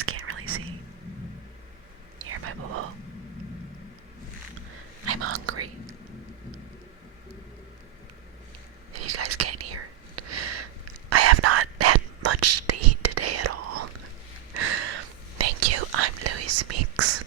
guys can't really see. Hear my bubble. I'm hungry. If you guys can't hear, I have not had much to eat today at all. Thank you. I'm Louis Meeks.